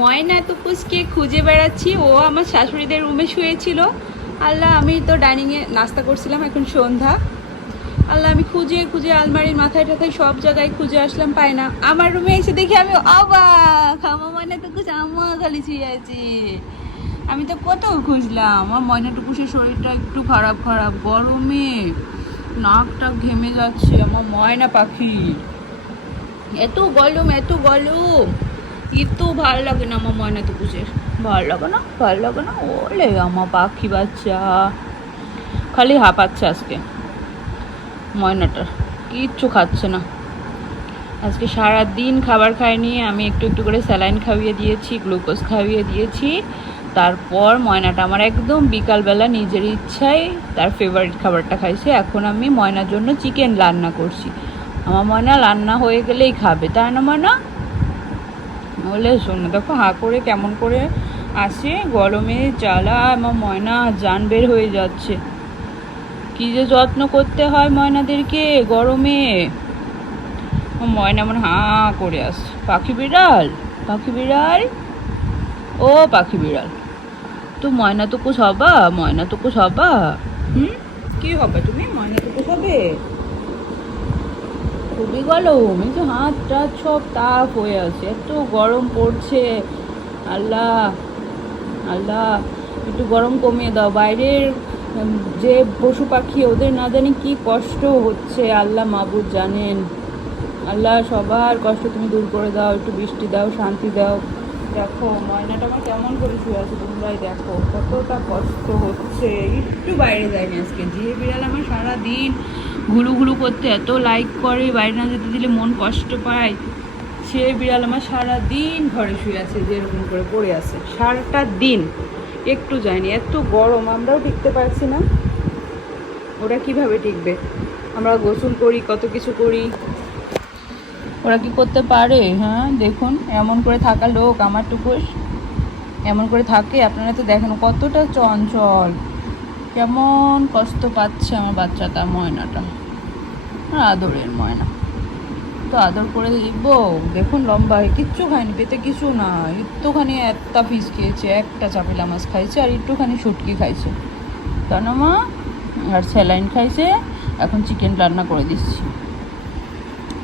ময়না টুকুসকে খুঁজে বেড়াচ্ছি। ও আমার শাশুড়িদের রুমে শুয়েছিল। আল্লাহ, আমি তো ডাইনিংয়ে নাস্তা করছিলাম এখন সন্ধ্যা। আল্লাহ, আমি খুঁজে খুঁজে আলমারির মাথায় টাথায় সব জায়গায় খুঁজে আসলাম, পাই না। আমার রুমে এসে দেখি আমি অবাক। আমার ময়না টুকুস আমার খালি শুয়ে আছি। আমি তো কত খুঁজলাম। আমার ময়না টুকুসের শরীরটা একটু খারাপ খারাপ। গরমে নাক টাক ঘেমে যাচ্ছে। আমার ময়না পাখি। এত গলম এত গলম এত ভালো লাগে না আমার ময়না তো পুজোর ভালো লাগে না? ভালো লাগে না? ওলে আমার পাখি বাচ্চা। খালি হাঁপাচ্ছে আজকে। ময়নাটার কিচ্ছু খাচ্ছে না। আজকে সারা দিন খাবার খাইনি, আমি একটু একটু করে স্যালাইন খাইয়ে দিয়েছি, গ্লুকোজ খাইয়ে দিয়েছি। তারপর ময়নাটা আমার একদম বিকালবেলা নিজের ইচ্ছায় তার ফেভারিট খাবারটা খাইছে। এখন আমি ময়নার জন্য চিকেন রান্না করছি। আমার ময়না রান্না হয়ে গেলেই খাবে, তাই না ময়না? বলে, শোনো দেখো, হা করে কেমন করে আসে, গরমে জ্বালা আমার ময়না জান বের হয়ে যাচ্ছে। কি যে যত্ন করতে হয় ময়নাদেরকে গরমে। ময়না মনে হা করে আসছে। পাখি বিড়াল পাখি বিড়াল। ও পাখি বিড়াল। তো ময়না তো কুছ হবা ময়না তো কুছ হবা হুম? কি হবে তুমি? ময়না তো কুছ হবে খুবই গরম, এই যে হাত টাত সব তাপ হয়ে আছে এত গরম পড়ছে। আল্লাহ আল্লাহ, একটু গরম কমিয়ে দাও। বাইরের যে পশু পাখি, ওদের না জানি কি কষ্ট হচ্ছে, আল্লাহ মাবুদ জানেন। আল্লাহ সবার কষ্ট তুমি দূর করে দাও, একটু বৃষ্টি দাও, শান্তি দাও। দেখো, ময়নাটা আমার কেমন করে শুয়ে আছে তোমরাই দেখো, কতটা কষ্ট হচ্ছে। একটু বাইরে যায়নি আজকে, যে বিড়াল আমার সারা দিন ঘুরু ঘুরু করতে এত লাইক করে বাইরে না যেতে দিলে মন কষ্ট পায়। সে বিড়াল আমার সারা দিন ঘরে শুয়ে আছে যেরকম করে পড়ে আছে। সারাটা দিন, একটু যায়নি। এত গরম, আমরাও টিকতে পারছি না। ওরা কীভাবে টিকবে? আমরা গোসল করি, কত কিছু করি। ওরা কি করতে পারে? হ্যাঁ দেখুন, এমন করে থাকা লোক আমার টুকুস এমন করে থাকে, আপনারা তো দেখেন কতটা চঞ্চল। কেমন কষ্ট পাচ্ছে আমার বাচ্চাটা, ময়নাটা। আদরের ময়না। তো আদর করে দিব দেখুন লম্বা হয়ে কিচ্ছু খায়নি পেতে কিছু না একটুখানি একটা পিস খেয়েছে, একটা চাপিলা মাছ খাইছে, আর একটুখানি শুটকি খাইছে। তাই না মা, আর স্যালাইন খাইছে, এখন চিকেন রান্না করে দিচ্ছি।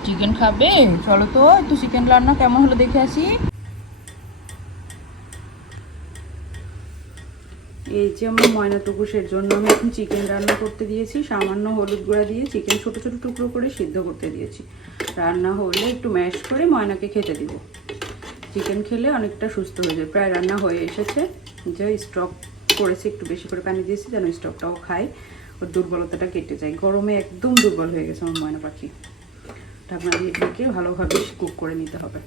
চিকেন খাবে? চলো তো, একটু চিকেন রান্না কেমন হলো দেখে আসি। এই যে আমার ময়না টুকুসের জন্য আমি এখন চিকেন রান্না করতে দিয়েছি, সামান্য হলুদ গুঁড়া দিয়ে চিকেন ছোট ছোট টুকরো করে সিদ্ধ করতে দিয়েছি। রান্না হলে একটু ম্যাশ করে ময়নাকে খেতে দিব। চিকেন খেলে অনেকটা সুস্থ হয়ে যায়। প্রায় রান্না হয়ে এসেছে। যে স্টক করেছি, একটু বেশি করে পানি দিয়েছি যেন স্টকটাও খাই ওর দুর্বলতাটা কেটে যায়। গরমে একদম দুর্বল হয়ে গেছে আমার ময়না পাখি। ঢাকনা দিয়ে ভালোভাবে কুক করে নিতে হবে।